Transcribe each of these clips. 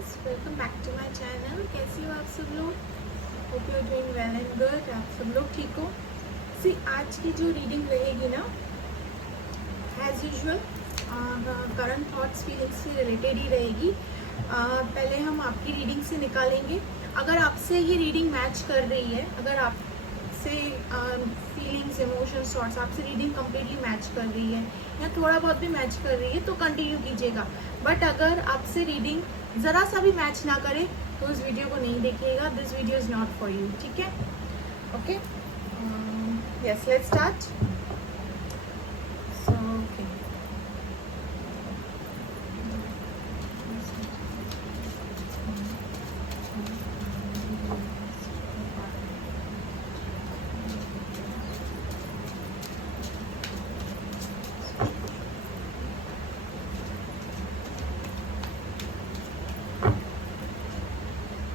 Viewers, welcome back to my channel. कैसी हो आप सब लोग? Hope you are doing well and good. आप सब लोग ठीक हो? सी, आज की जो रीडिंग रहेगी ना, as usual current thoughts feelings से रिलेटेड ही रहेगी। पहले हम आपकी रीडिंग से निकालेंगे। अगर आपसे ये रीडिंग मैच कर रही है, अगर आपसे फीलिंग्स, इमोशंस, थॉट्स, आपसे रीडिंग कम्प्लीटली मैच कर रही है या थोड़ा बहुत भी मैच कर रही है तो कंटिन्यू कीजिएगा। बट अगर आपसे रीडिंग ज़रा सा भी मैच ना करे तो इस वीडियो को नहीं देखिएगा। This video is not for you, ठीक है? Okay, yes, let's start. So okay,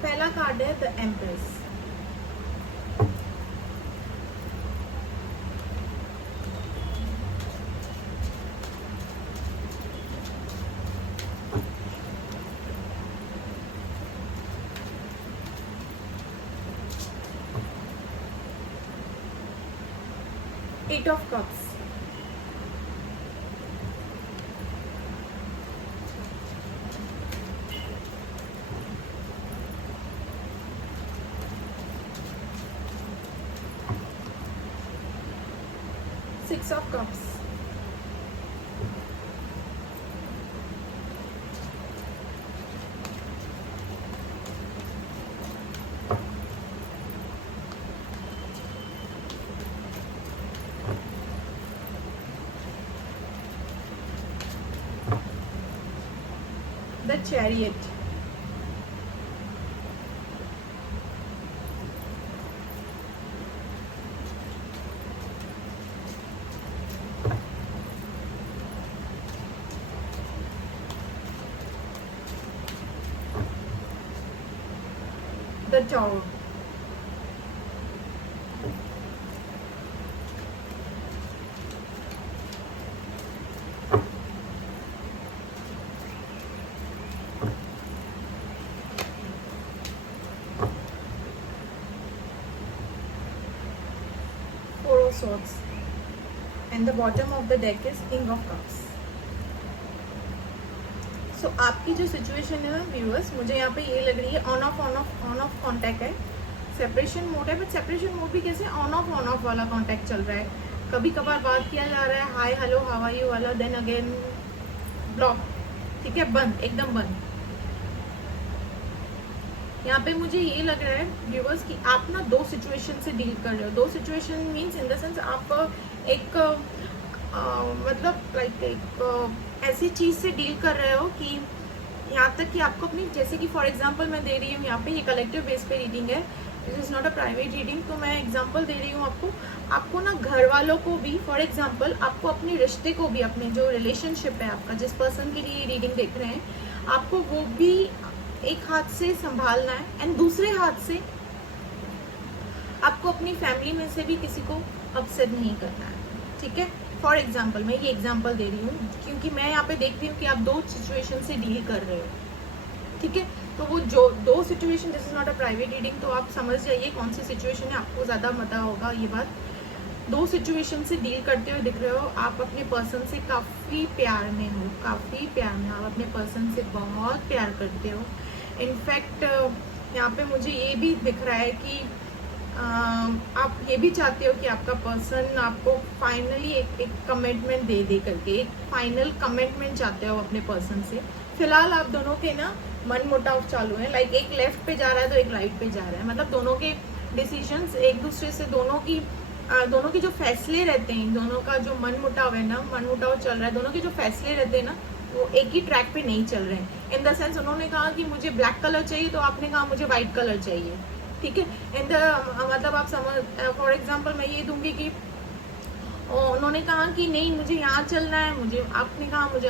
पहला कार्ड है the empress. Eight of cups, six of cups, the chariot, the tower, four of swords, and the bottom of the deck is king of cups. सो आपकी जो situation है ना viewers, मुझे यहाँ पे ये लग रही है ऑन ऑफ कांटेक्ट है। सेपरेशन मोड है, बट सेपरेशन मोड भी कैसे ऑन ऑफ वाला कांटेक्ट चल रहा है। कभी कभार बात किया जा रहा है, hi hello how are you वाला, देन अगेन ब्लॉक, ठीक है, बंद, एकदम बंद। यहाँ पे मुझे ये लग रहा है व्यूअर्स कि आप ना दो सिचुएशन से डील कर रहे हो। दो situation means in the sense आप एक मतलब लाइक एक ऐसी चीज़ से डील कर रहे हो कि यहाँ तक कि आपको अपनी, जैसे कि फॉर एग्जांपल मैं दे रही हूँ यहाँ पे, ये कलेक्टिव बेस पे रीडिंग है, this is not a private reading, तो मैं एग्जांपल दे रही हूँ आपको ना घर वालों को भी, फॉर एग्जांपल आपको अपने रिश्ते को भी, अपने जो रिलेशनशिप है आपका, जिस पर्सन के लिए रीडिंग देख रहे हैं, आपको वो भी एक हाथ से संभालना है एंड दूसरे हाथ से आपको अपनी फैमिली में से भी किसी को अपसेट नहीं करना है, ठीक है? फॉर एग्जाम्पल मैं ये एग्जाम्पल दे रही हूँ क्योंकि मैं यहाँ पे देखती हूँ कि आप दो सिचुएशन से डील कर रहे हो, ठीक है? तो वो जो दो situation, this is not a private reading, तो आप समझ जाइए कौन सी सिचुएशन है, आपको ज़्यादा पता होगा ये बात। दो सिचुएशन से डील करते हुए दिख रहे हो, आप अपने पर्सन से काफ़ी प्यार में हो, काफ़ी प्यार में, आप अपने पर्सन से बहुत प्यार करते हो। इनफैक्ट यहाँ पे मुझे ये भी दिख रहा है कि आप ये भी चाहते हो कि आपका पर्सन आपको फाइनली एक कमिटमेंट दे करके, एक फाइनल कमिटमेंट चाहते हो अपने पर्सन से। फिलहाल आप दोनों के ना मन मुटाव चालू है, लाइक एक लेफ्ट पे जा रहा है तो एक राइट पे जा रहा है, मतलब दोनों के डिसीजंस एक दूसरे से, दोनों के जो फैसले रहते हैं, दोनों का जो मन मुटाव है ना, मन मुटाव चल रहा है, दोनों के जो फैसले रहते हैं ना, वो एक ही ट्रैक पे नहीं चल रहे हैं। इन द सेंस उन्होंने कहा कि मुझे ब्लैक कलर चाहिए तो आपने कहा मुझे वाइट कलर चाहिए, ठीक है? इन द मतलब आप समझ, फॉर एग्जांपल मैं ये दूंगी कि उन्होंने कहा कि नहीं मुझे यहाँ चलना है, मुझे, आपने कहा मुझे,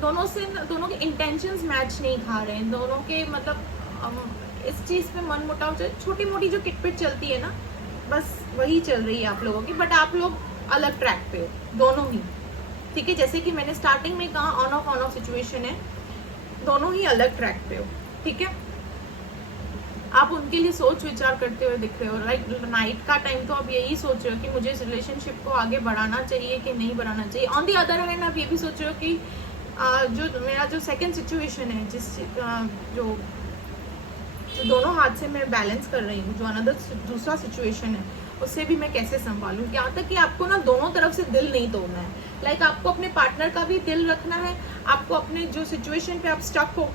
दोनों के इंटेंशंस मैच नहीं खा रहे हैं, दोनों के मतलब इस चीज़ पे मन मुटाव चल, छोटी मोटी जो किटपिट चलती है ना, बस वही चल रही है आप लोगों की, बट आप लोग अलग ट्रैक पे हो दोनों ही, ठीक है? जैसे कि मैंने स्टार्टिंग में कहा ऑन ऑफ सिचुएशन है, दोनों ही अलग ट्रैक पे हो, ठीक है। आप उनके लिए सोच विचार करते हुए दिख रहे हो, लाइक नाइट का टाइम तो आप यही सोच रहे हो कि मुझे इस रिलेशनशिप को आगे बढ़ाना चाहिए कि नहीं बढ़ाना चाहिए। ऑन दी अदर हैंड आप ये भी सोच रहे हो कि जो मेरा जो सेकंड सिचुएशन है, जो दोनों हाथ से मैं बैलेंस कर रही हूँ, जो अनदर दूसरा सिचुएशन है, उससे भी मैं कैसे संभालूँ। यहाँ तक कि आपको ना दोनों तरफ से दिल नहीं तोड़ना है, लाइक आपको अपने पार्टनर का भी दिल रखना है, आपको अपने जो सिचुएशन पे आप स्टक हो,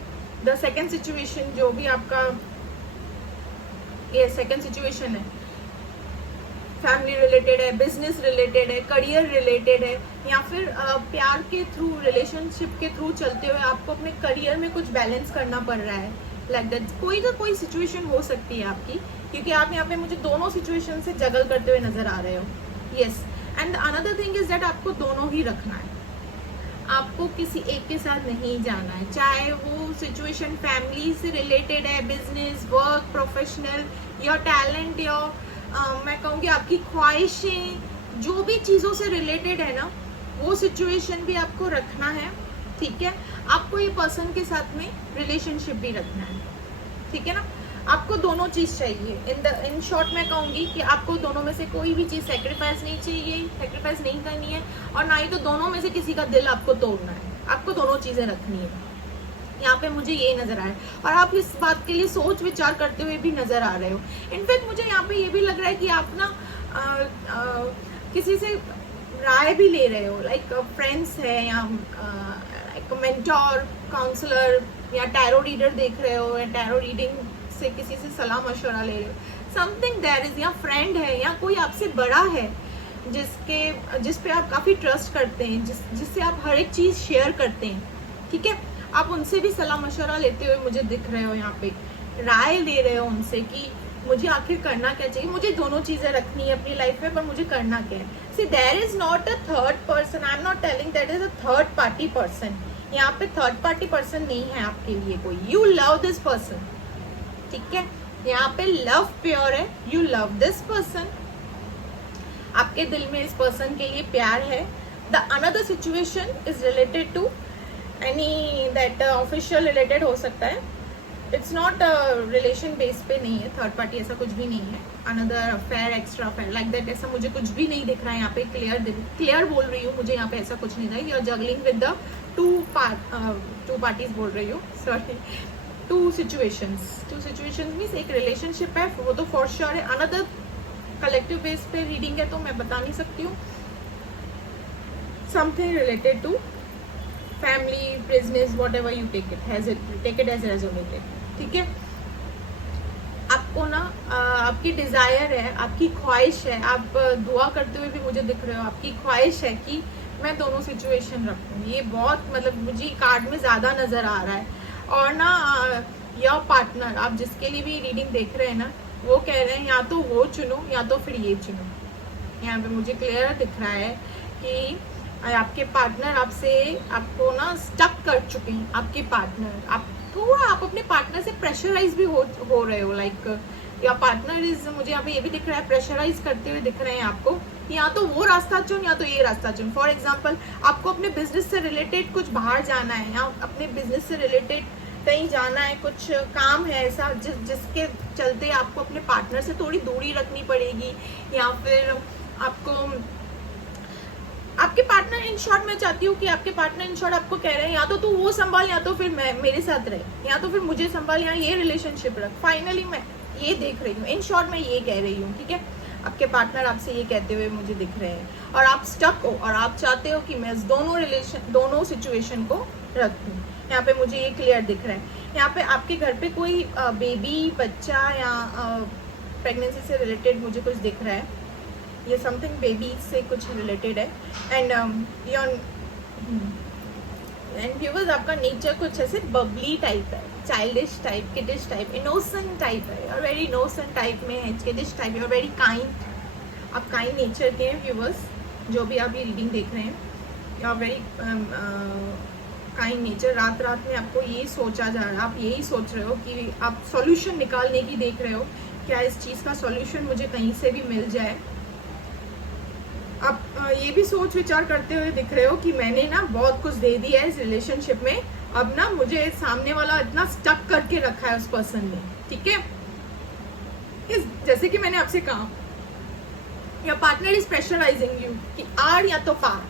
द सेकेंड सिचुएशन जो भी आपका ये सेकेंड सिचुएशन है, फैमिली रिलेटेड है, बिजनेस रिलेटेड है, करियर रिलेटेड है, या फिर प्यार के थ्रू, रिलेशनशिप के थ्रू चलते हुए आपको अपने करियर में कुछ बैलेंस करना पड़ रहा है, लाइक दैट कोई ना कोई सिचुएशन हो सकती है आपकी, क्योंकि आप यहाँ पे मुझे दोनों सिचुएशन से जगल करते हुए नजर आ रहे हो। Yes, and another thing is that आपको दोनों ही रखना है, आपको किसी एक के साथ नहीं जाना है, चाहे वो सिचुएशन फैमिली से रिलेटेड है, बिजनेस, वर्क, प्रोफेशनल, या टैलेंट, या मैं कहूँगी आपकी ख्वाहिशें, जो भी चीज़ों से रिलेटेड है ना, वो सिचुएशन भी आपको रखना है, ठीक है। आपको ये पर्सन के साथ में रिलेशनशिप भी रखना है, ठीक है ना। आपको दोनों चीज़ चाहिए। इन शॉर्ट मैं कहूँगी कि आपको दोनों में से कोई भी चीज़ सेक्रीफाइस नहीं चाहिए, सेक्रीफाइस नहीं करनी है, और ना ही तो दोनों में से किसी का दिल आपको तोड़ना है, आपको दोनों चीज़ें रखनी है। यहाँ पे मुझे ये नजर आया, और आप इस बात के लिए सोच विचार करते हुए भी नजर आ रहे हो। इनफैक्ट मुझे यहाँ पे ये भी लग रहा है कि आप ना किसी से राय भी ले रहे हो, लाइक फ्रेंड्स है, या एक मेंटोर, काउंसलर, या टैरो रीडर देख रहे हो, या टैरो रीडिंग से किसी से सलाह मशवरा ले रहे हो, समथिंग देयर इज, या फ्रेंड है, या कोई आपसे बड़ा है जिस पे आप काफ़ी ट्रस्ट करते हैं, जिससे आप हर एक चीज़ शेयर करते हैं, ठीक है। आप उनसे भी सलाह मशवरा लेते हुए मुझे दिख रहे हो, यहाँ पे राय ले रहे हो उनसे कि मुझे आखिर करना क्या चाहिए, मुझे दोनों चीज़ें रखनी है अपनी लाइफ में, पर मुझे करना क्या है। See there is not a third person, I am not telling that is a third party person, यहाँ पे थर्ड पार्टी पर्सन नहीं है आपके लिए कोई, यू लव दिस पर्सन, ठीक है। यहाँ पे लव प्योर है, यू लव दिस पर्सन, आपके दिल में इस पर्सन के लिए प्यार है। The another situation is related to any that official related हो सकता है, इट्स नॉट रिलेशन बेस पे नहीं है, थर्ड पार्टी ऐसा कुछ भी नहीं है, another affair, extra affair, like that ऐसा मुझे कुछ भी नहीं दिख रहा है यहाँ पे। क्लियर बोल रही हूँ, मुझे यहाँ पे ऐसा कुछ नहीं था। You are juggling with the two parties बोल रही हूँ, सॉरी, टू सिचुएशंस मीन्स एक रिलेशनशिप है, वो तो फॉर श्योर है। अनदर कलेक्टिव बेस पे रीडिंग है तो मैं बता नहीं सकती हूँ, something related to family, business, whatever you take it as resonated, ठीक है। आपको ना आपकी डिजायर है, आपकी ख्वाहिश है, आप दुआ करते हुए भी मुझे दिख रहे हो, आपकी ख्वाहिश है कि मैं दोनों सिचुएशन रखूँ। ये बहुत मतलब मुझे कार्ड में ज़्यादा नज़र आ रहा है। और ना योर पार्टनर, आप जिसके लिए भी रीडिंग देख रहे हैं ना, वो कह रहे हैं या तो वो चुनो या तो फिर ये चुनो। यहाँ पे मुझे क्लियर दिख रहा है कि आपके पार्टनर आपको ना स्टक कर चुके हैं। आपके पार्टनर आप अपने पार्टनर से प्रेशराइज भी हो रहे हो, लाइक या पार्टनर इज, मुझे यहाँ पे ये भी दिख रहा है, प्रेशराइज करते हुए दिख रहे हैं आपको, या तो वो रास्ता चुन या तो ये रास्ता चुन। फॉर एग्जाम्पल, आपको अपने बिजनेस से रिलेटेड कुछ बाहर जाना है, या अपने बिजनेस से रिलेटेड कहीं जाना है, कुछ काम है ऐसा जिसके चलते आपको अपने पार्टनर से थोड़ी दूरी रखनी पड़ेगी, या फिर आपके पार्टनर, इन शॉर्ट मैं चाहती हूँ कि आपके पार्टनर इन शॉर्ट आपको कह रहे हैं या तो तू वो संभाल, या तो फिर मेरे साथ रहे, या तो फिर मुझे संभाल, या ये रिलेशनशिप रख। फाइनली मैं ये देख रही हूँ, इन शॉर्ट मैं ये कह रही हूँ, ठीक है। आपके पार्टनर आपसे ये कहते हुए मुझे दिख रहे हैं, और आप स्टक हो और आप चाहते हो कि मैं दोनों सिचुएशन को रखूँ। यहाँ पे मुझे ये क्लियर दिख रहा है। यहाँ पे आपके घर पे कोई बेबी, बच्चा, या प्रेगनेंसी से रिलेटेड मुझे कुछ दिख रहा है, ये समथिंग बेबी से कुछ रिलेटेड है। एंड व्यूअर्स, आपका नेचर कुछ ऐसे बबली टाइप है, childish type, kiddish type, innocent type है, और वेरी इनोसेंट टाइप में है, किडिश टाइप है, और वेरी काइंड, आप काइंड नेचर के हैं व्यूअर्स, जो भी आप ये रीडिंग देख रहे हैं, you are very kind nature. रात में आपको ये सोचा जा रहा है, आप यही सोच रहे हो कि आप सॉल्यूशन निकालने की देख रहे हो, क्या इस चीज़ का सॉल्यूशन मुझे कहीं से भी मिल जाए। आप ये भी सोच विचार करते हुए दिख रहे हो कि मैंने ना बहुत कुछ दे दिया है इस रिलेशनशिप में, अब ना मुझे सामने वाला इतना स्टक करके रखा है उस पर्सन ने, ठीक है। जैसे कि मैंने आपसे कहा, your partner is pressurising you कि आर या तो पार,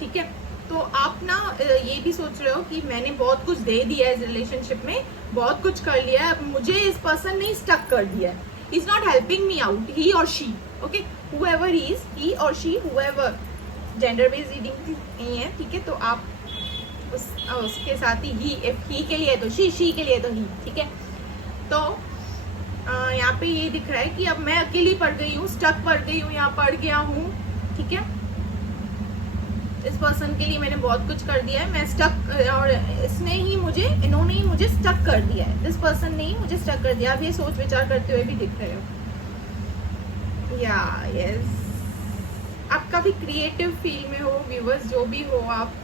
ठीक है। तो आप ना ये भी सोच रहे हो कि मैंने बहुत कुछ दे दिया है इस रिलेशनशिप में, बहुत कुछ कर लिया है, अब मुझे इस पर्सन ने स्टक कर दिया है, is not helping me out, he or she, okay, however he is, he or she, however, gender based reading नहीं है, ठीक है। तो आप उसके साथ ही इफ ही के लिए तो शी के लिए तो ही, ठीक है। तो यहाँ पे ये दिख रहा है कि अब मैं अकेली पड़ गई हूँ, स्टक पड़ गई हूँ, यहाँ पड़ गया हूँ, ठीक है। इस पर्सन के लिए मैंने बहुत कुछ कर दिया है, मैं स्टक, और इन्होंने ही मुझे स्टक कर दिया है, दिस पर्सन ने ही मुझे स्टक कर दिया। आप ये सोच विचार करते हुए भी दिख रहे हो, या यस, आप काफी क्रिएटिव फील में हो व्यूअर्स, जो भी हो आप,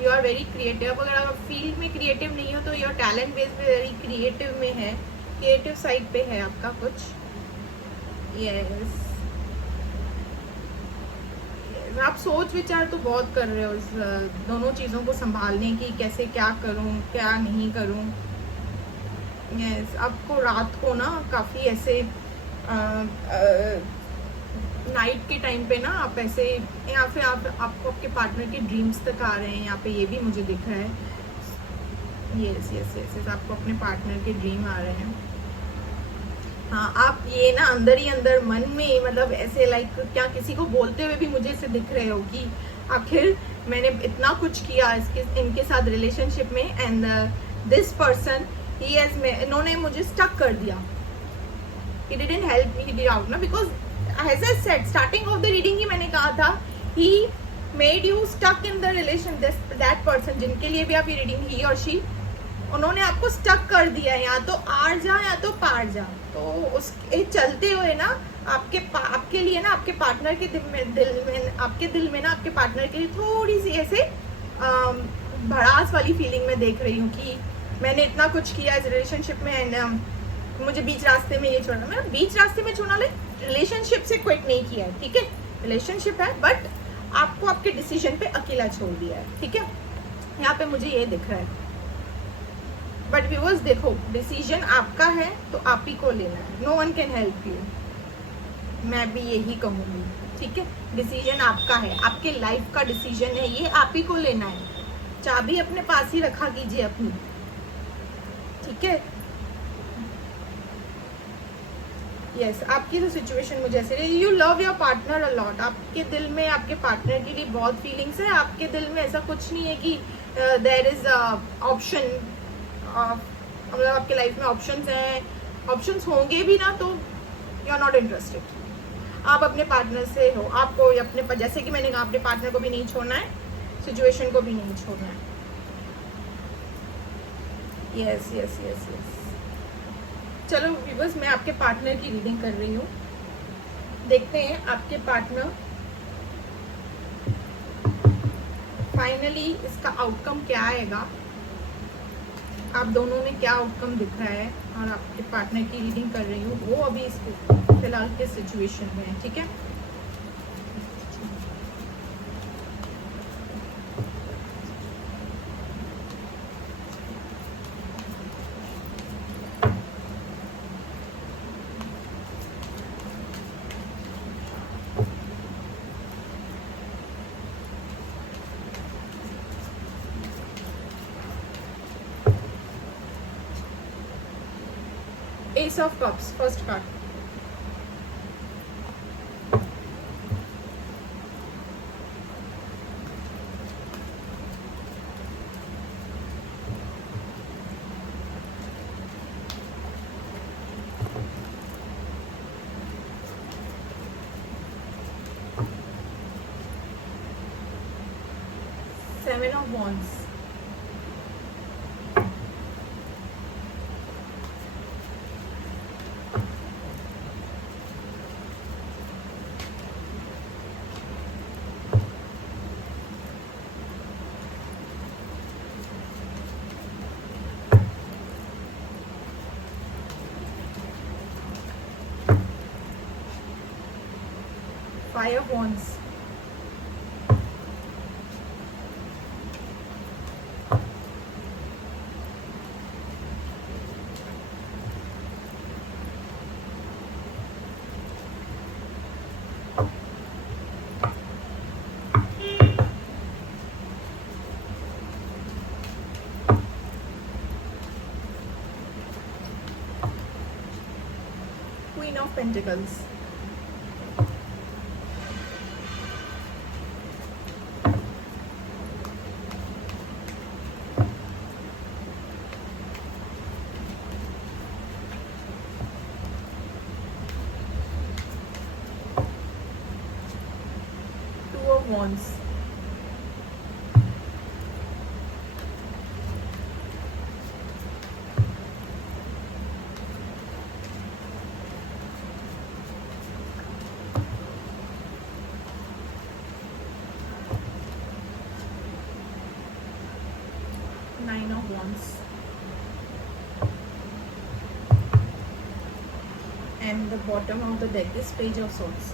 यू आर वेरी क्रिएटिव। अगर आप फील्ड में क्रिएटिव नहीं हो तो योर टैलेंट बेस पे वेरी क्रिएटिव में है, क्रिएटिव साइड पे है आपका कुछ, यस। आप सोच विचार तो बहुत कर रहे हो इस दोनों चीज़ों को संभालने की, कैसे क्या करूं क्या नहीं करूं, यस। आपको रात को ना काफ़ी ऐसे नाइट के टाइम पे ना आप ऐसे, या फिर आपको आपके पार्टनर के ड्रीम्स तक आ रहे हैं, यहाँ पे ये भी मुझे दिख रहा है, यस यस यस, आपको अपने पार्टनर के ड्रीम आ रहे हैं। हाँ, आप ये ना अंदर ही अंदर मन में, मतलब ऐसे लाइक क्या किसी को बोलते हुए भी मुझे ऐसे दिख रहे हो कि आखिर मैंने इतना कुछ किया इनके साथ रिलेशनशिप में, एंड दिस पर्सन इन्होंने मुझे स्टक कर दिया, he didn't help me, he did out ना, because as I said starting of the reading ही मैंने कहा था, he made you stuck in the relation, that person जिनके लिए भी आप ये रीडिंग, he और she, उन्होंने आपको स्टक कर दिया है, या तो आर जा या तो पार जा। तो उसके चलते हुए ना आपके लिए ना आपके पार्टनर के दिल में ना आपके पार्टनर के लिए थोड़ी सी ऐसे भड़ास वाली फीलिंग में देख रही हूँ कि मैंने इतना कुछ किया इस रिलेशनशिप में, एंड मुझे बीच रास्ते में ये छोड़ना, मैंने बीच रास्ते में छोड़ना, रिलेशनशिप से क्विट नहीं किया है, ठीक है। रिलेशनशिप है बट आपको आपके डिसीजन पे अकेला छोड़ दिया है, ठीक है। यहाँ पे मुझे ये दिख रहा है, बट व्यूअर्स देखो, डिसीजन आपका है तो आप ही को लेना है, no one can help you, मैं भी यही कहूँगी, ठीक है। डिसीजन आपका है, आपके लाइफ का डिसीजन है, ये आप ही को लेना है, चाबी अपने पास ही रखा कीजिए अपनी, ठीक है। यस, आपकी जो सिचुएशन मुझे ऐसे, you love your partner a lot, आपके दिल में आपके पार्टनर के लिए बहुत फीलिंग्स है, आपके दिल में ऐसा कुछ नहीं है कि देयर इज ऑप्शन, मतलब आपके लाइफ में ऑप्शंस हैं, ऑप्शंस होंगे भी ना तो यू आर नॉट इंटरेस्टेड, आप अपने पार्टनर से हो, आपको अपने, जैसे कि मैंने कहा, अपने पार्टनर को भी नहीं छोड़ना है, सिचुएशन को भी नहीं छोड़ना है, यस यस यस यस। चलो व्यूअर्स, मैं आपके पार्टनर की रीडिंग कर रही हूँ, देखते हैं आपके पार्टनर फाइनली इसका आउटकम क्या आएगा, आप दोनों में क्या आउटकम दिख रहा है, और आपके पार्टनर की रीडिंग कर रही हूँ, वो अभी इस फिलहाल के सिचुएशन में है, ठीक है। Ace of Cups, first card. Seven of Wands. Five of Wands. Queen of pentacles. Two of wands, nine of wands and the bottom of the deck is page of swords.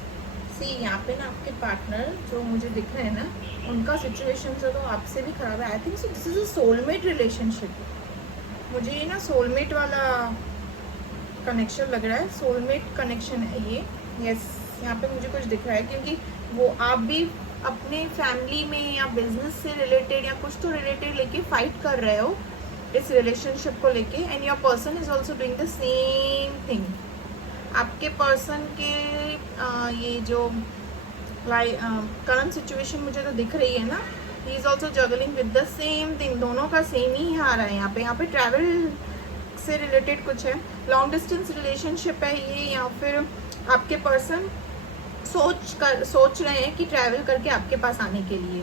See यहाँ पे ना आपके partner जो मुझे दिख रहे हैं ना, उनका सिचुएशन तो आपसे भी खराब है। I think so this is a soulmate relationship. मुझे ये ना सोलमेट वाला कनेक्शन लग रहा है, सोलमेट कनेक्शन है ये। यस, यहाँ पे मुझे कुछ दिख रहा है, क्योंकि वो आप भी अपने फैमिली में या बिजनेस से रिलेटेड या कुछ तो रिलेटेड लेके फाइट कर रहे हो इस रिलेशनशिप को लेके, and your person is also doing the same thing. आपके पर्सन के ये जो करंट सिचुएशन मुझे तो दिख रही है ना, he is also juggling with the same thing. दोनों का सेम ही आ रहा है यहाँ पे ट्रैवल से रिलेटेड कुछ है, लॉन्ग डिस्टेंस रिलेशनशिप है ये, या फिर आपके पर्सन सोच रहे हैं कि ट्रैवल करके आपके पास आने के लिए,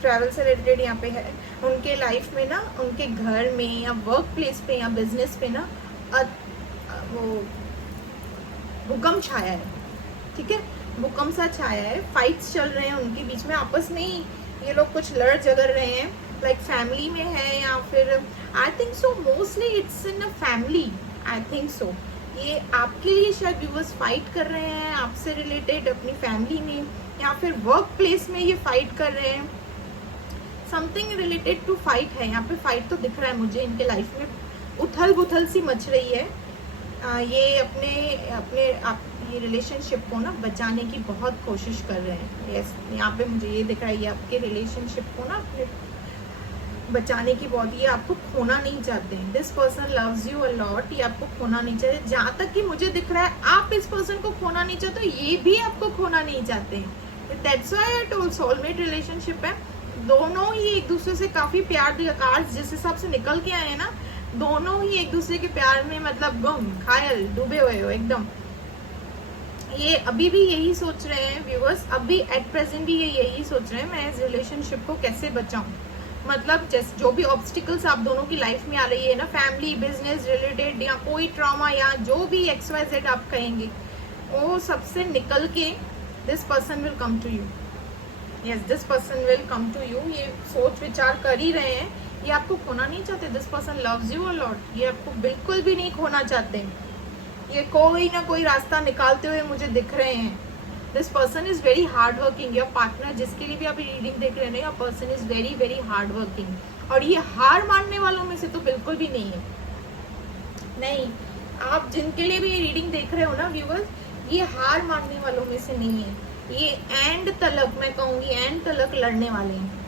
ट्रैवल से रिलेटेड यहाँ पे है। उनके लाइफ में ना, उनके घर में या वर्क प्लेस पे या बिजनेस पे ना वो भूकंप छाया है, ठीक है, भूकंप सा छाया है। फाइट्स चल रहे हैं उनके बीच में, आपस में ही ये लोग कुछ लड़ झगड़ रहे हैं, लाइक फैमिली में है, या फिर I think so mostly it's in a family. I think so ये आपके लिए शायद व्यूअर्स फाइट कर रहे हैं आपसे रिलेटेड अपनी फैमिली में, या फिर वर्क प्लेस में ये फाइट कर रहे हैं, समथिंग रिलेटेड टू फाइट है। यहाँ पे फाइट तो दिख रहा है मुझे, इनके लाइफ में उथल बुथल सी मच रही है। ये अपने ये रिलेशनशिप को ना बचाने की बहुत कोशिश कर रहे हैं। यस, यहाँ पे मुझे ये दिख रहा है, ये आपके रिलेशनशिप को ना अपने बचाने की बहुत, ये आपको खोना नहीं चाहते हैं। This person loves you a lot, ये आपको खोना नहीं चाहते। जहाँ तक कि मुझे दिख रहा है आप इस पर्सन को खोना नहीं चाहते, ये भी आपको खोना नहीं चाहते हैं। That's why I told soulmate relationship है। दोनों ही एक दूसरे से काफी प्यार, कार्ड्स जिस हिसाब से निकल के आए हैं ना, दोनों ही एक दूसरे के प्यार में मतलब गुम घायल डूबे हुए हो एकदम। ये अभी भी यही सोच रहे हैं व्यूअर्स, अभी एट प्रेजेंट भी ये यही सोच रहे हैं, मैं इस रिलेशनशिप को कैसे बचाऊं। मतलब जैसे जो भी ऑब्स्टिकल्स आप दोनों की लाइफ में आ रही है ना, फैमिली बिजनेस रिलेटेड या कोई ट्रॉमा या जो भी XYZ आप कहेंगे, वो सबसे निकल के this person will come to you. Yes, this person will come to you. ये सोच विचार कर ही रहे हैं, ये आपको खोना नहीं चाहते। This person loves you a lot, ये आपको बिल्कुल भी नहीं खोना चाहते। ये कोई ना कोई रास्ता निकालते हुए मुझे दिख रहे हैं। This person is very hard working. Your partner जिसके लिए भी आप रीडिंग देख रहे हैं, your person is very very hard working, और ये हार मानने वालों में से तो बिल्कुल भी नहीं है। नहीं, आप जिनके लिए भी ये रीडिंग देख रहे हो ना व्यूअर्स, ये हार मानने वालों में से नहीं है। ये एंड तलक, मैं कहूंगी एंड तलक लड़ने वाले हैं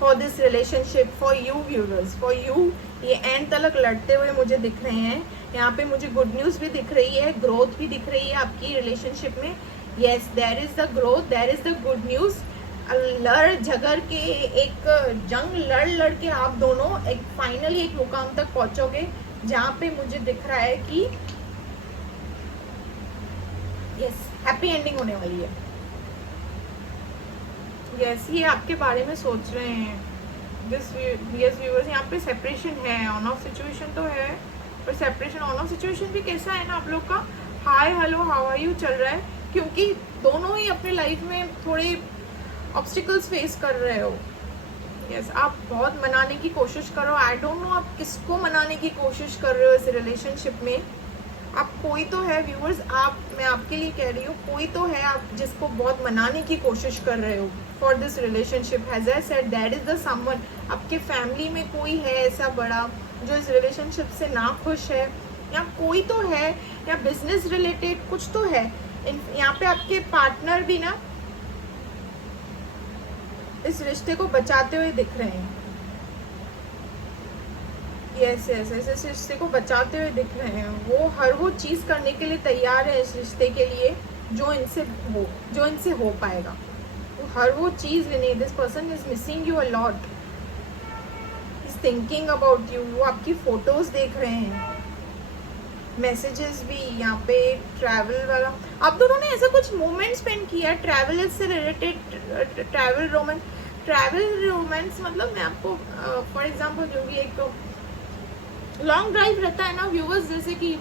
for this relationship, for you viewers, for you. ये एंड तलक लड़ते हुए मुझे दिख रहे हैं। यहाँ पे मुझे गुड न्यूज भी दिख रही है, ग्रोथ भी दिख रही है आपकी रिलेशनशिप में। Yes, there is the growth, there is the good news. लड़ झगड़ के एक जंग लड़ के आप दोनों एक फाइनली एक मुकाम तक पहुंचोगे, जहाँ पे मुझे दिख रहा है कि यस हैप्पी एंडिंग होने वाली है। यस, ये आपके बारे में सोच रहे हैं। दिस यस व्यूअर्स, यहाँ पे सेपरेशन है, ऑन ऑफ सिचुएशन तो है, पर सेपरेशन ऑन ऑफ सिचुएशन भी कैसा है ना आप लोग का, hi hello how are you चल रहा है, क्योंकि दोनों ही अपने लाइफ में थोड़े ऑब्स्टिकल्स फेस कर रहे हो। यस, आप बहुत मनाने की कोशिश करो। आई डोंट नो आप किसको मनाने की कोशिश कर रहे हो इस रिलेशनशिप में। आप कोई तो है व्यूअर्स, मैं आपके लिए कह रही हूँ, कोई तो है आप जिसको बहुत मनाने की कोशिश कर रहे हो for this relationship. Has I said, that is the someone. आपके फैमिली में कोई है ऐसा बड़ा जो इस रिलेशनशिप से ना खुश है, या कोई तो है, या बिजनेस रिलेटेड कुछ तो है। यहाँ पे आपके पार्टनर भी ना इस रिश्ते को बचाते हुए दिख रहे हैं। यस यस, ऐसे रिश्ते को बचाते हुए दिख रहे हैं। वो हर वो चीज़ करने के लिए तैयार है इस रिश्ते के लिए जो इनसे हो पाएगा। वो हर वो चीज़ लेने, this person is missing you a lot, is thinking about you. वो आपकी फोटोज देख रहे हैं, मैसेजेस भी यहाँ पे, ट्रैवल वाला। आप दोनों ने ऐसा कुछ मोमेंट स्पेंड किया ट्रैवल से रिलेटेड, ट्रैवल रोमांस। मतलब मैं आपको फॉर एग्जांपल दूंगी, एक तो लॉन्ग ड्राइव रहता है ना व्यूवर्स, जैसे कि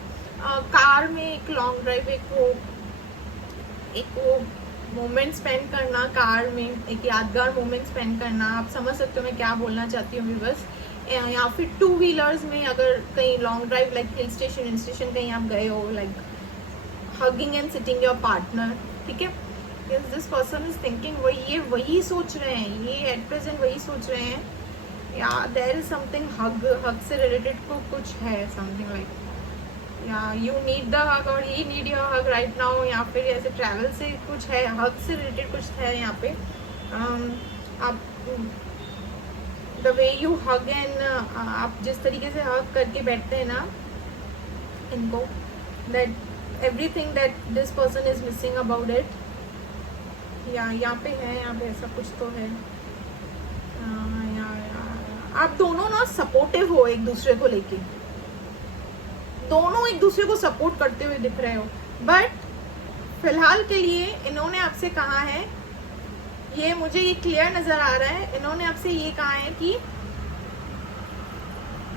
कार में एक लॉन्ग ड्राइव, एक वो मोमेंट स्पेंड करना कार में, एक यादगार मोमेंट स्पेंड करना। आप समझ सकते हो मैं क्या बोलना चाहती हूँ व्यूवर्स। या फिर टू व्हीलर्स में अगर कहीं long drive, like hill station कहीं आप गए हो, like hugging and sitting your partner, ठीक है। दिस पर्सन इज थिंकिंग, वही सोच रहे हैं, ये एट प्रेजेंट वही सोच रहे हैं। या देयर इज समथिंग हग से रिलेटेड को कुछ है, समथिंग लाइक या you need the hug or he need your hug right now, या फिर ऐसे ट्रैवल से कुछ है, हग से रिलेटेड कुछ है यहाँ पे। आप the way you hug and आप जिस तरीके से हग करके बैठते हैं ना इनको, that everything that this person is missing about it. या यहाँ पे है, यहाँ पे ऐसा कुछ तो है। आप दोनों ना सपोर्टिव हो एक दूसरे को लेके, दोनों एक दूसरे को सपोर्ट करते हुए दिख रहे हो। बट फिलहाल के लिए इन्होंने आपसे कहा है, ये मुझे ये क्लियर नजर आ रहा है, इन्होंने आपसे ये कहा है कि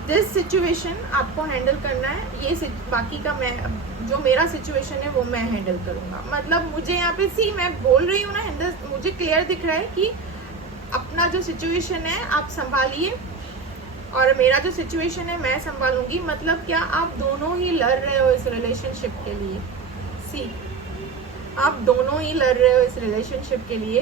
दिस सिचुएशन आपको हैंडल करना है, ये बाकी का मैं, जो मेरा सिचुएशन है वो मैं हैंडल करूंगा। मतलब मुझे यहाँ पे मैं बोल रही हूँ ना, मुझे क्लियर दिख रहा है कि अपना जो सिचुएशन है आप संभालिए और मेरा जो सिचुएशन है मैं संभालूंगी। मतलब क्या, आप दोनों ही लड़ रहे हो इस रिलेशनशिप के लिए। आप दोनों ही लड़ रहे हो इस रिलेशनशिप के लिए।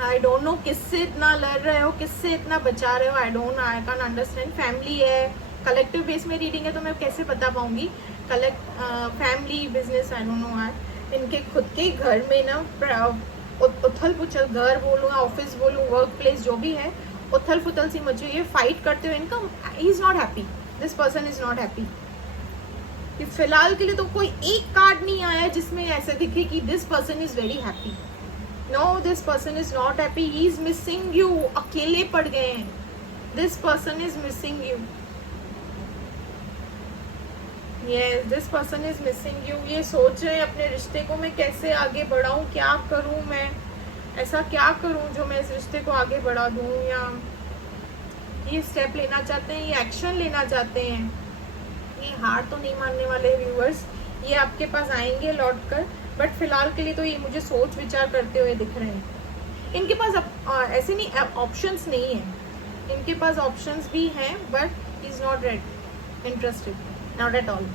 आई डोंट नो किससे इतना लड़ रहे हो, किससे इतना बचा रहे हो, आई कैन अंडरस्टैंड। फैमिली है, कलेक्टिव बेस में रीडिंग है तो मैं कैसे बता पाऊंगी। Family, business, I don't know. इनके खुद के घर में ना उथल पुथल, घर बोलूँ, ऑफिस बोलूँ, वर्क प्लेस, जो भी है, उथल पुथल सी मची हुई है, फाइट करते हुए इनका। He is not happy, this person is not happy. फिलहाल के लिए तो कोई एक कार्ड नहीं आया जिसमें ऐसे दिखे कि this person is very happy. No, this person is not happy, he is missing you. अकेले पड़ गए हैं, this person is missing you. Yes, this person is missing you. ये सोच रहे हैं अपने रिश्ते को मैं कैसे आगे बढ़ाऊं, क्या करूं, मैं ऐसा क्या करूं जो मैं इस रिश्ते को आगे बढ़ा दूं, या ये स्टेप लेना चाहते हैं, ये एक्शन लेना चाहते हैं। ये हार तो नहीं मानने वाले व्यूअर्स, ये आपके पास आएंगे लौट कर। बट फिलहाल के लिए तो ये मुझे सोच विचार करते हुए दिख रहे हैं। इनके पास ऐसे नहीं ऑप्शंस नहीं है, इनके पास ऑप्शंस भी हैं but is not interested, not at all.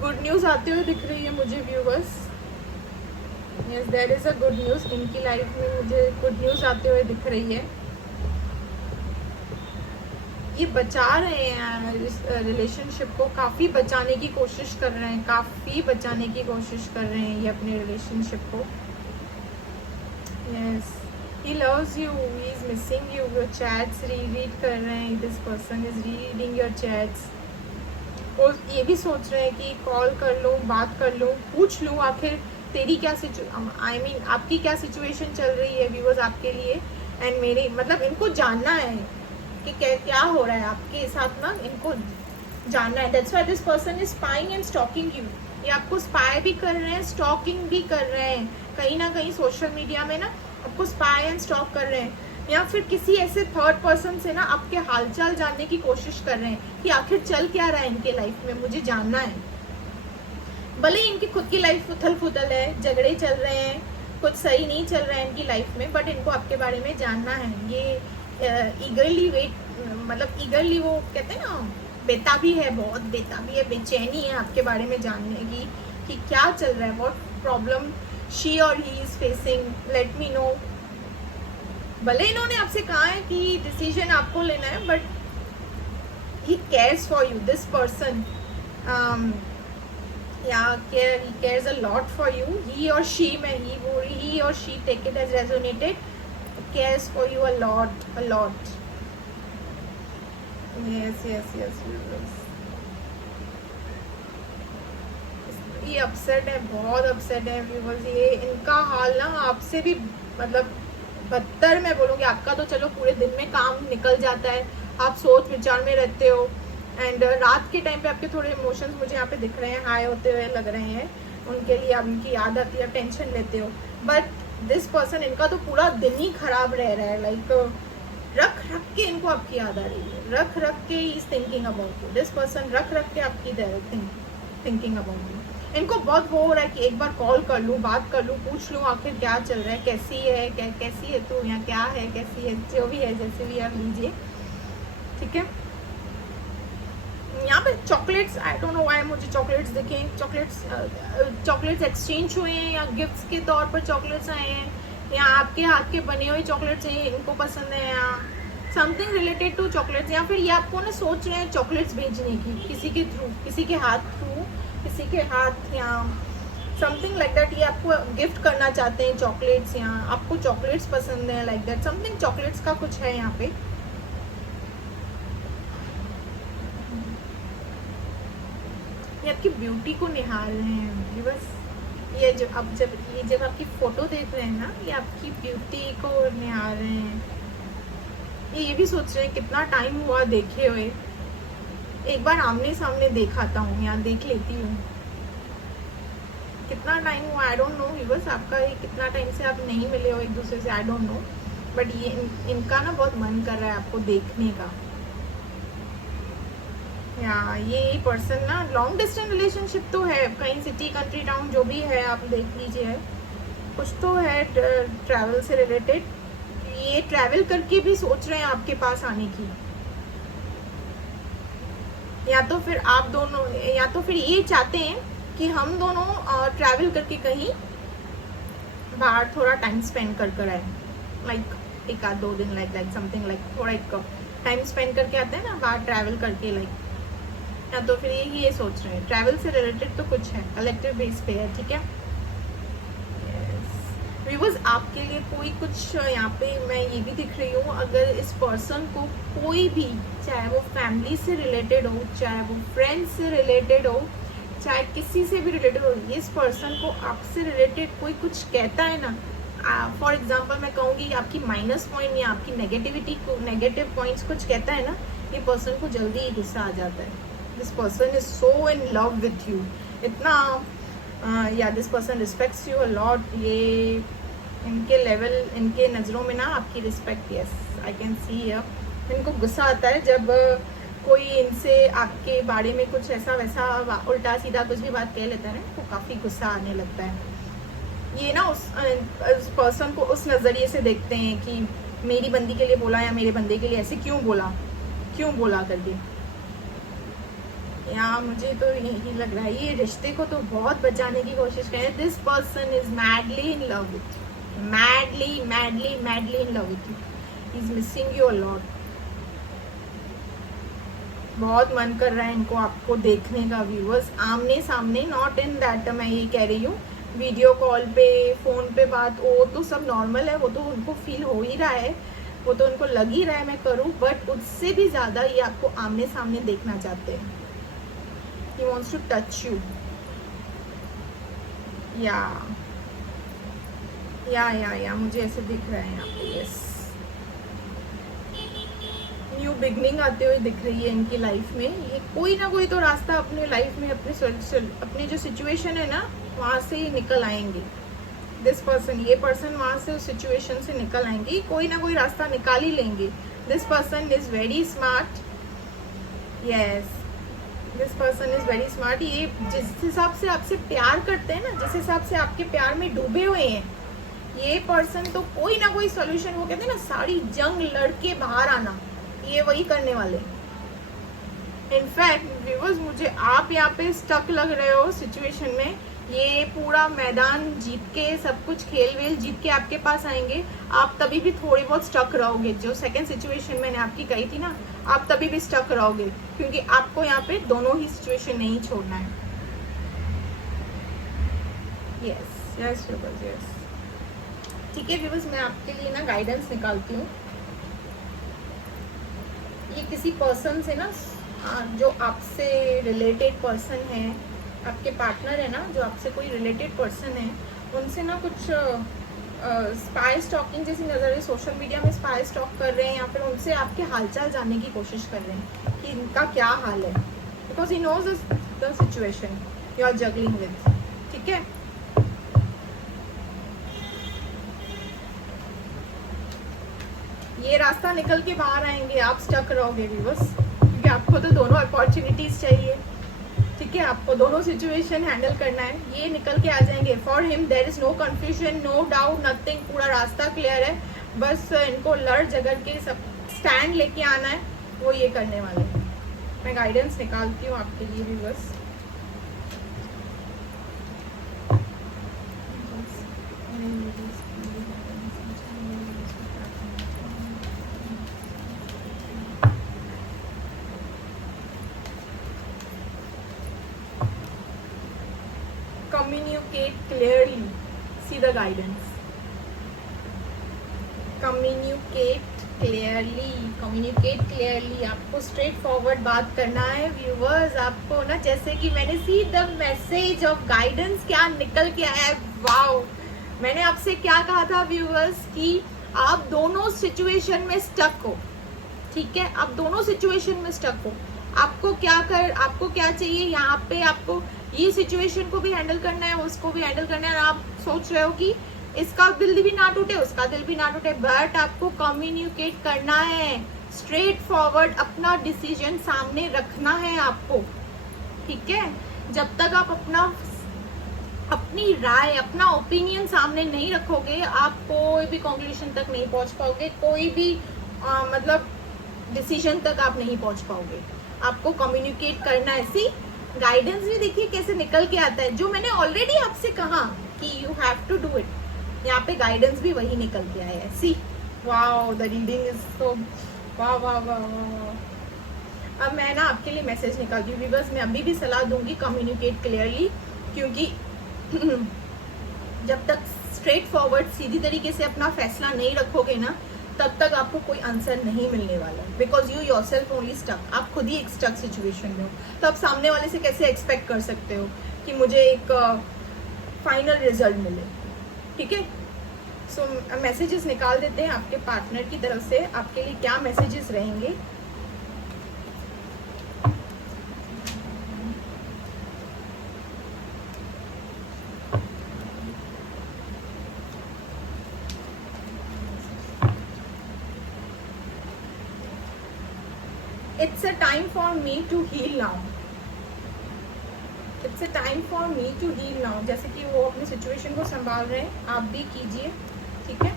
Good news आते हुए दिख रही है मुझे viewers. Yes, there is a good news. इनकी लाइफ में मुझे गुड न्यूज आते हुए दिख रही है। ये बचा रहे हैं रिलेशनशिप को, काफ़ी बचाने की कोशिश कर रहे हैं, काफ़ी बचाने की कोशिश कर रहे हैं ये अपने रिलेशनशिप को। Yes, he loves you, he is missing you. Your chats read कर रहे हैं, this person is reading your chats. और ये भी सोच रहे हैं कि कॉल कर लूँ, बात कर लूँ, पूछ लूँ आखिर तेरी क्या आपकी क्या सिचुएशन चल रही है व्यूअर्स आपके लिए एंड मेरी। मतलब इनको जानना है कि क्या हो रहा है आपके साथ ना, इनको जानना है। That's why this person is spying and stalking you. ये आपको स्पाई भी कर रहे हैं, स्टॉकिंग भी कर रहे हैं, कहीं ना कहीं सोशल मीडिया में ना आपको स्पाई एंड स्टॉक कर रहे हैं, या फिर किसी ऐसे थर्ड पर्सन से ना आपके हालचाल जानने की कोशिश कर रहे हैं कि आखिर चल क्या रहा है इनके लाइफ में, मुझे जानना है। भले ही इनकी खुद की लाइफ उथल फुथल है, झगड़े चल रहे हैं, कुछ सही नहीं चल रहा है इनकी लाइफ में, बट इनको आपके बारे में जानना है। ये ईगरली वेट, मतलब ईगरली वो कहते हैं ना, बेताबी है, बहुत बेताबी है, बेचैनी है आपके बारे में जानने की कि क्या चल रहा है, व्हाट प्रॉब्लम शी और he is facing, let me know. भले इन्होंने आपसे कहा है कि डिसीजन आपको लेना है, but he cares for you, this person he cares a lot for you. He or she, he or she, take it as resonated, cares for you a lot. Yes yes yes, ये upset है, बहुत upset है viewers. ये इनका हाल ना आपसे भी मतलब बदतर मैं बोलूँगी। आपका तो चलो पूरे दिन में काम निकल जाता है, आप सोच विचार में रहते हो, एंड रात के टाइम पे आपके थोड़े इमोशंस मुझे यहाँ पे दिख रहे हैं, हाई होते हुए लग रहे हैं, उनके लिए आप उनकी याद आती है, टेंशन लेते हो। बट दिस पर्सन, इनका तो पूरा दिन ही खराब रह रहा है, लाइक रख रख के इनको आपकी याद आ रही है, रख रख के is thinking about you. This person रख रख के आपकी थिंकिंग अबाउट यू। इनको बहुत वो हो रहा है कि एक बार कॉल कर लूँ, बात कर लूँ, पूछ लूँ आखिर क्या चल रहा है, कैसी है, कैसी है तू, या क्या है, कैसी है, जो भी है, जैसे भी आप लीजिए, ठीक है। यहाँ पे chocolates, I don't know why मुझे चॉकलेट्स दिखे, चॉकलेट्स एक्सचेंज हुए हैं, या गिफ्ट्स के तौर पर चॉकलेट्स आए हैं, या आपके हाथ के बने हुए चॉकलेट्स हैं, इनको पसंद है, या समथिंग रिलेटेड टू चॉकलेट्स, या फिर ये आपको ना सोच रहे हैं चॉकलेट्स भेजने की किसी के थ्रू, किसी के हाथ या समथिंग लाइक दैट। ये आपको गिफ्ट करना चाहते हैं चॉकलेट्स, या आपको चॉकलेट्स पसंद है, लाइक दैट समथिंग चॉकलेट्स का कुछ है यहाँ पे। ये आपकी ब्यूटी को निहार रहे हैं, ये बस ये जो अब जब आपकी फोटो देख रहे हैं ना, ये आपकी ब्यूटी को निहार रहे हैं। ये भी सोच रहे हैं कितना टाइम हुआ देखे हुए, एक बार आमने सामने देखाता हूँ या देख लेती हूँ, कितना टाइम हुआ, आई डोंट नो व्यूअर्स, आपका ये कितना टाइम से आप नहीं मिले हो एक दूसरे से, आई डोंट नो, बट ये इनका ना बहुत मन कर रहा है आपको देखने का। या ये पर्सन ना लॉन्ग डिस्टेंस रिलेशनशिप तो है, कहीं सिटी कंट्री टाउन जो भी है आप देख लीजिए, कुछ तो है ट्रैवल से रिलेटेड। ये ट्रैवल करके भी सोच रहे हैं आपके पास आने की, या तो फिर आप दोनों, या तो फिर ये चाहते हैं कि हम दोनों ट्रैवल करके कहीं बाहर थोड़ा टाइम स्पेंड कर आए, लाइक एक आध 2 दिन, लाइक समथिंग लाइक थोड़ा एक टाइम स्पेंड करके आते हैं ना बाहर ट्रैवल करके, लाइक, या तो फिर ये सोच रहे हैं ट्रैवल से रिलेटेड तो कुछ है, कलेक्टिव बेस पे है, ठीक है। व्यूअर्स आपके लिए कोई कुछ यहाँ पे मैं ये भी दिख रही हूँ, अगर इस पर्सन को कोई भी, चाहे वो फैमिली से रिलेटेड हो, चाहे वो फ्रेंड्स से रिलेटेड हो, चाहे किसी से भी रिलेटेड हो, इस पर्सन को आपसे रिलेटेड कोई कुछ कहता है ना, फॉर एग्जाम्पल मैं कहूँगी आपकी माइनस पॉइंट या आपकी नेगेटिविटी को, नेगेटिव पॉइंट्स कुछ कहता है ना, ये पर्सन को जल्दी ही गुस्सा आ जाता है। This person is so in love with you, इतना या this person respects you a lot. ये इनके लेवल, इनके नज़रों में ना आपकी respect, yes I can see here. इनको गुस्सा आता है जब कोई इनसे आपके बारे में कुछ ऐसा वैसा उल्टा सीधा कुछ भी बात कह लेता है ना, तो काफ़ी गुस्सा आने लगता है। ये ना उस पर्सन को उस नज़रिए से देखते हैं कि मेरी बंदी के लिए बोला, या मेरे बंदे के लिए ऐसे क्यों बोला करके। या मुझे तो यही लग रहा है ये रिश्ते को तो बहुत बचाने की कोशिश करें। This person is madly in love with you, madly in love with you, he is missing you a lot. बहुत मन कर रहा है इनको आपको देखने का व्यूअर्स, आमने सामने, नॉट इन दैट मैं ये कह रही हूँ वीडियो कॉल पे, फोन पे बात, वो तो सब नॉर्मल है, वो तो उनको फील हो ही रहा है, वो तो उनको लग ही रहा है मैं करूँ, बट उससे भी ज़्यादा ये आपको आमने सामने देखना चाहते हैं। He wants to touch you. या मुझे ऐसे दिख रहा है यहाँ पे, यस। न्यू बिगनिंग आते हुए दिख रही है इनकी लाइफ में। ये कोई ना कोई तो रास्ता अपने लाइफ में, अपने जो सिचुएशन है ना वहाँ से ही निकल आएंगे। दिस पर्सन, ये पर्सन वहाँ से उस सिचुएशन से निकल आएंगे, कोई ना कोई रास्ता निकाल ही लेंगे। This person is very smart, yes, this person is very smart. ये जिस हिसाब से आपसे प्यार करते हैं ना, जिस हिसाब से आपके प्यार में डूबे हुए हैं, ये पर्सन तो कोई ना कोई सोल्यूशन, वो कहते हैं ना सारी जंग लड़के बाहर आना, ये वही करने वाले। इनफैक्ट व्यूअर्स मुझे आप यहाँ पे स्टक लग रहे हो सिचुएशन में, ये पूरा मैदान जीत के, सब कुछ खेल वेल जीत के आपके पास आएंगे, आप तभी भी थोड़ी बहुत स्टक रहोगे। जो सेकंड सिचुएशन मैंने आपकी कही थी ना, आप तभी भी स्टक रहोगे, क्योंकि आपको यहाँ पे दोनों ही सिचुएशन नहीं छोड़ना है। यस यस यस, ठीक है व्यूअर्स, मैं आपके लिए ना गाइडेंस निकालती हूँ। ये किसी पर्सन से ना, जो आपसे रिलेटेड पर्सन है, आपके पार्टनर है ना, जो आपसे कोई रिलेटेड पर्सन है, उनसे ना कुछ स्पाई स्टॉकिंग जैसी नज़र है, सोशल मीडिया में स्पाई स्टॉक कर रहे हैं, या फिर उनसे आपके हालचाल जानने की कोशिश कर रहे हैं कि इनका क्या हाल है, because he knows the situation you are juggling with. ठीक है, ये रास्ता निकल के बाहर आएंगे, आप स्टक रहोगे व्यूअर्स, क्योंकि आपको तो दोनों अपॉर्चुनिटीज चाहिए। ठीक है, आपको दोनों सिचुएशन हैंडल करना है, ये निकल के आ जाएंगे। For him there is no confusion, no doubt, nothing, पूरा रास्ता क्लियर है। बस इनको लड़ झगड़ के सब स्टैंड लेके आना है, वो ये करने वाले हैं। मैं गाइडेंस निकालती हूँ आपके लिए भी बस। Communicate clearly. See the guidance. Communicate clearly. आपको स्ट्रेट फॉरवर्ड बात करना है व्यूवर्स। आपको ना, जैसे कि मैंने see the message of guidance क्या निकल के आया है। वाओ, मैंने आपसे क्या कहा था व्यूवर्स कि आप दोनों सिचुएशन में स्टक हो। ठीक है, आप दोनों सिचुएशन में स्टक हो। आपको क्या चाहिए यहाँ पे, आपको ये सिचुएशन को भी हैंडल करना है, उसको भी हैंडल करना है। आप सोच रहे हो कि इसका दिल भी ना टूटे, उसका दिल भी ना टूटे, बट आपको कम्युनिकेट करना है, स्ट्रेट फॉरवर्ड अपना डिसीजन सामने रखना है आपको। ठीक है, जब तक आप अपनी राय, अपना ओपिनियन सामने नहीं रखोगे, आप कोई भी कंक्लूजन तक नहीं पहुंच पाओगे, कोई भी मतलब डिसीजन तक आप नहीं पहुंच पाओगे। आपको कम्युनिकेट करना है। सी गाइडेंस भी देखिए कैसे निकल के आता है, जो मैंने ऑलरेडी आपसे कहा कि you have to do it. यहाँ पे गाइडेंस भी वही निकल के आया है। See wow, the reading is so वाह वाह वाह वाह। अब मैं ना आपके लिए मैसेज निकालती हूँ व्यूअर्स। मैं अभी भी सलाह दूंगी कम्युनिकेट क्लियरली, क्योंकि जब तक स्ट्रेट फॉरवर्ड सीधी तरीके से अपना फैसला नहीं रखोगे ना, तब तक आपको कोई आंसर नहीं मिलने वाला, because you yourself only stuck. आप खुद ही एक स्टक सिचुएशन में हो, तो आप सामने वाले से कैसे एक्सपेक्ट कर सकते हो कि मुझे एक फाइनल रिजल्ट मिले। ठीक है, सो मैसेजेस निकाल देते हैं आपके पार्टनर की तरफ से। आपके लिए क्या मैसेजेस रहेंगे? It's a time for me to heal now. It's a time for me to heal now. जैसे कि वो अपनी सिचुएशन को संभाल रहे हैं, आप भी कीजिए। ठीक है,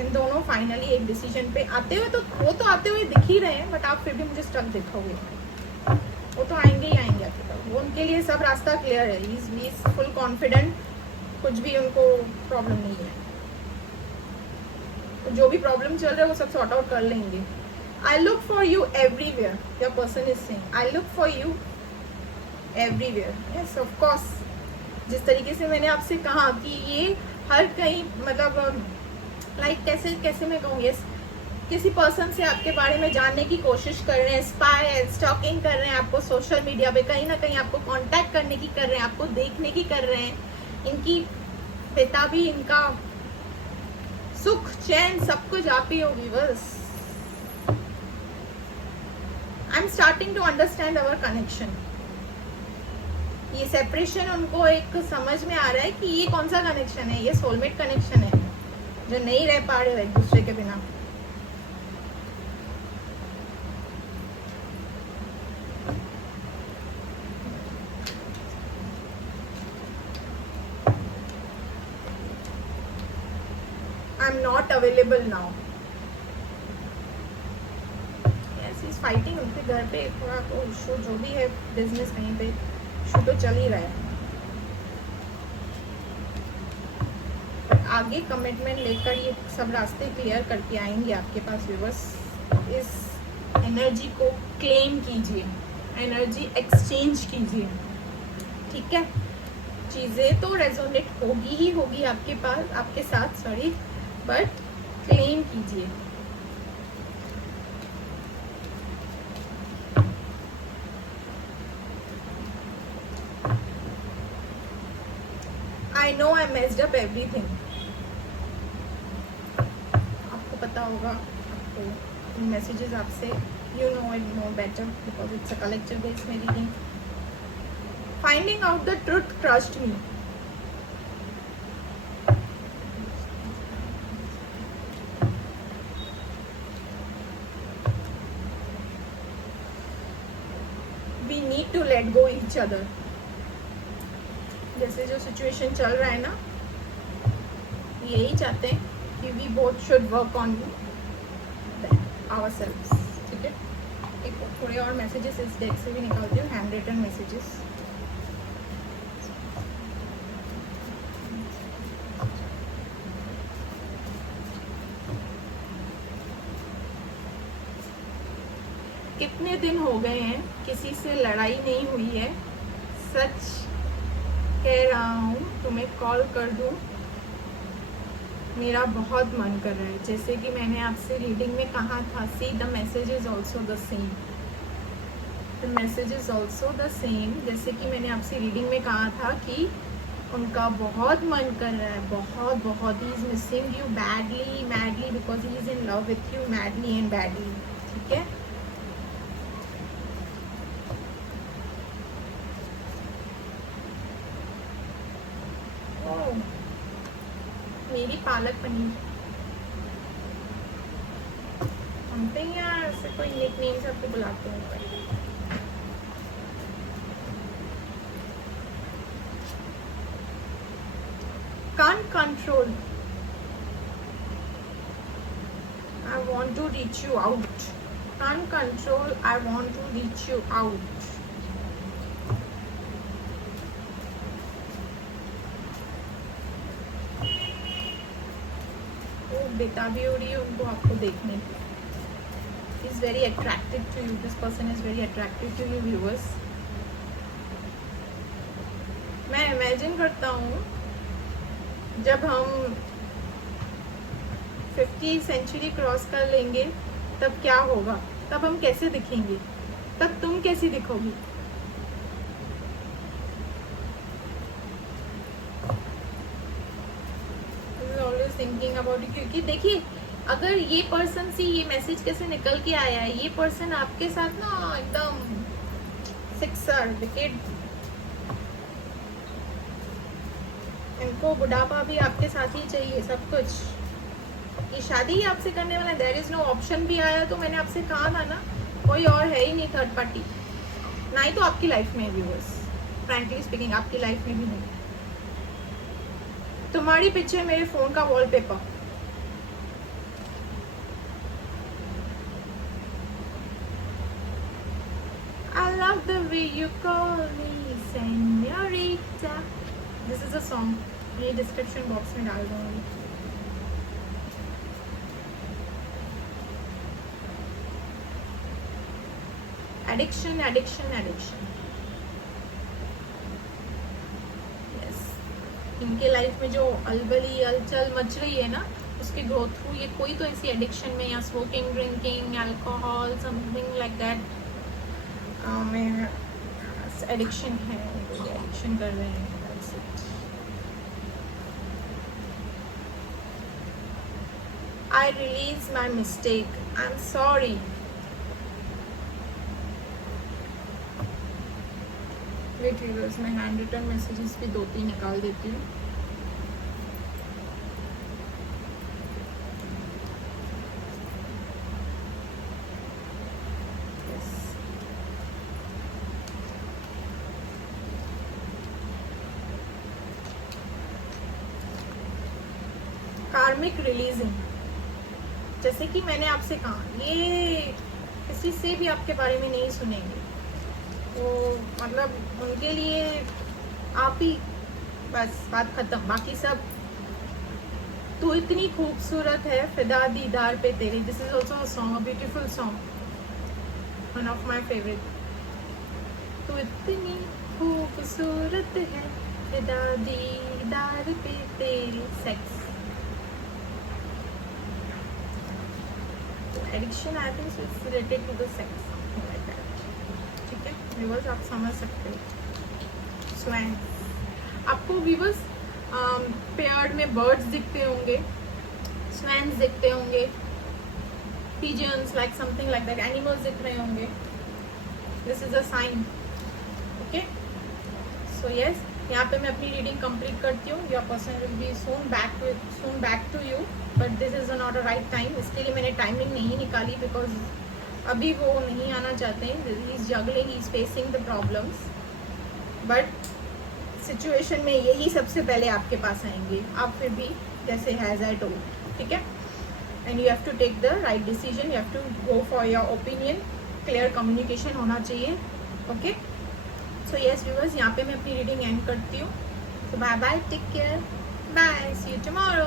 इन दोनों फाइनली एक डिसीजन पे आते हुए, तो वो तो आते हुए दिख ही रहे हैं, बट आप फिर भी मुझे स्टक दिखोगे। वो तो आएंगे ही आएंगे आपके पास, वो उनके लिए सब रास्ता क्लियर है। ही इज फुल कॉन्फिडेंट, कुछ भी उनको प्रॉब्लम नहीं है। तो जो भी प्रॉब्लम चल रहा है वो सब सॉर्ट आउट कर लेंगे। I look for you everywhere. Your person is saying, I look for you everywhere. Yes, of course. जिस तरीके से मैंने आपसे कहा कि ये हर कहीं, मतलब लाइक कैसे मैं कहूँ, यस, किसी पर्सन से आपके बारे में जानने की कोशिश कर रहे हैं, स्पाई स्टॉकिंग कर रहे हैं, आपको सोशल मीडिया पे कहीं ना कहीं आपको कांटेक्ट करने की कर रहे हैं, आपको देखने की कर रहे हैं। इनकी पिता भी, इनका सुख चैन सब कुछ आप ही होगी। बस I am starting to understand our connection. ये सेपरेशन उनको एक समझ में आ रहा है कि ये कौन सा कनेक्शन है, ये सोलमेट कनेक्शन है, जो नहीं रह पा रहे हो एक दूसरे के बिना। आई am not available now. Fighting उनके घर पे थोड़ा तो इशू, जो भी है बिजनेस, कहीं पे इशू तो चल ही रहा है, पर आगे कमिटमेंट लेकर ये सब रास्ते क्लियर करके आएंगे आपके पास व्यूअर्स। इस एनर्जी को क्लेम कीजिए, एनर्जी एक्सचेंज कीजिए। ठीक है, चीज़ें तो रेजोनेट होगी ही होगी आपके पास, आपके साथ, सॉरी, बट क्लेम कीजिए। No I messed up everything. आपको पता होगा, आपको मैसेजेस आपसे, you know better because it's a collective base में reading. Finding out the truth trust me. We need to let go each other. जैसे जो situation चल रहा है ना, यही चाहते हैं कि we both should work on ourselves. ठीक है, एक थोड़े और मैसेजेस इस डेक से भी निकालती हूँ, हैंड रिटन मैसेजेस। कितने दिन हो गए हैं किसी से लड़ाई नहीं हुई है, सच कह रहा हूँ तुम्हें कॉल कर दूँ, मेरा बहुत मन कर रहा है। जैसे कि मैंने आपसे रीडिंग में कहा था, see the message is also the same, the message is also the same. जैसे कि मैंने आपसे रीडिंग में कहा था कि उनका बहुत मन कर रहा है, बहुत बहुत। ही is missing you badly madly because he is in love with you madly and badly. ठीक है, मेरी पालक पनीर सुनते हैं यार, ऐसे कोई निक नेम से आपको बुलाते हैं। Can't control, I want to reach you out. Can't control, I want to reach you out. बेताबी हो रही है उनको आपको देखने की। Is very attractive to you, this person is very attractive to you viewers. मैं इमेजिन करता हूँ जब हम 50th सेंचुरी क्रॉस कर लेंगे तब क्या होगा, तब हम कैसे दिखेंगे, तब तुम कैसी दिखोगी। थिंकिंग अबाउट, क्योंकि देखिए अगर ये पर्सन से ये मैसेज कैसे निकल के आया है, ये पर्सन आपके साथ ना एकदम सिक्सर विकेट, इनको बुढ़ापा भी आपके साथ ही चाहिए, सब कुछ। ये शादी ही आपसे करने वाला, देयर इज नो ऑप्शन भी आया तो मैंने आपसे कहा था ना, कोई और है ही नहीं थर्ड पार्टी, ना ही तो आपकी लाइफ में व्यूअर्स, फ्रैंकली स्पीकिंग आपकी लाइफ में भी नहीं। तुम्हारी पिक्चर मेरे फोन का wallpaper. I love the way you call me señorita. This is a song, ये डिस्क्रिप्शन बॉक्स में डाल दूंगी। एडिक्शन एडिक्शन एडिक्शन, इनके लाइफ में जो अलबली अलचल मच रही है ना, उसके ग्रो थ्रू ये कोई तो ऐसी एडिक्शन में, या smoking, drinking, alcohol, something like that में एडिक्शन है, एडिक्शन कर रहे हैं। I release my mistake, I am sorry. Wait viewers, मैं हैंड रिटन मैसेजेस भी 2-3 निकाल देती हूँ। कार्मिक रिलीजिंग, जैसे कि मैंने आपसे कहा, ये किसी से भी आपके बारे में नहीं सुनेंगे, तो मतलब उनके लिए आप ही बस, बात खत्म। बाकी सब, तू इतनी खूबसूरत है फिदा दीदार पे तेरी, this is also a song, a beautiful song, one of my favourite. तू इतनी खूबसूरत है फिदा दीदार पे तेरी, sex. Addiction I think it's related to the sex, like that. ठीक है व्यूअर्स, आप समझ सकते हो। स्वैंग, आपको व्यूअर्स पेयर्ड में बर्ड्स दिखते होंगे, स्वैन्स दिखते होंगे, pigeons like something like that, animals दिख रहे होंगे. This is a sign. Okay, so yes, यहाँ पे मैं अपनी रीडिंग कंप्लीट करती हूँ. Your person will be soon back to you, but this is not a right time. इसके लिए मैंने टाइमिंग नहीं निकाली बिकॉज अभी वो नहीं आना चाहते हैं. He is juggling, he is facing the problems, but situation में यही सबसे पहले आपके पास आएंगे. आप फिर भी जैसे हैज आई टोल्ड, ठीक है. And you have to take the right decision, you have to go for your opinion. Clear communication होना चाहिए. ओके, सो यस व्यूअर्स, यहाँ पे मैं अपनी रीडिंग एंड करती हूँ. So bye bye, take care, bye, see you tomorrow.